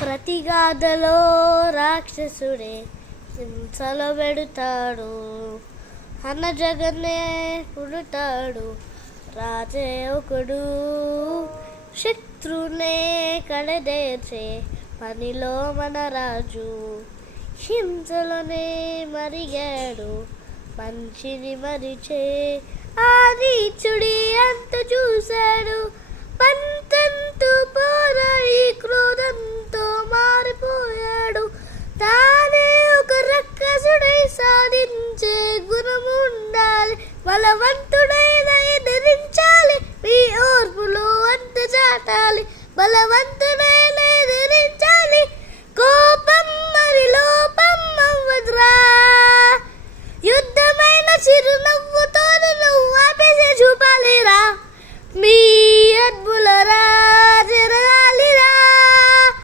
ప్రతి గాథలో రాక్షసుడే హింసలో పెడతాడు, జగన్నే పుడతాడు రాజే ఒకడు, శత్రునే కడదేర్చే పనిలో మన రాజు, హింసలోనే మరిగాడు మంచిని మరిచే, ఆ నీచుడి అంత చూశాడు పంతంతో పోరాడి క్రోధంతో మారిపోయాడు, తానే ఒక రక్కసుడై సాధించే గుణముండాలి బలవంతుడై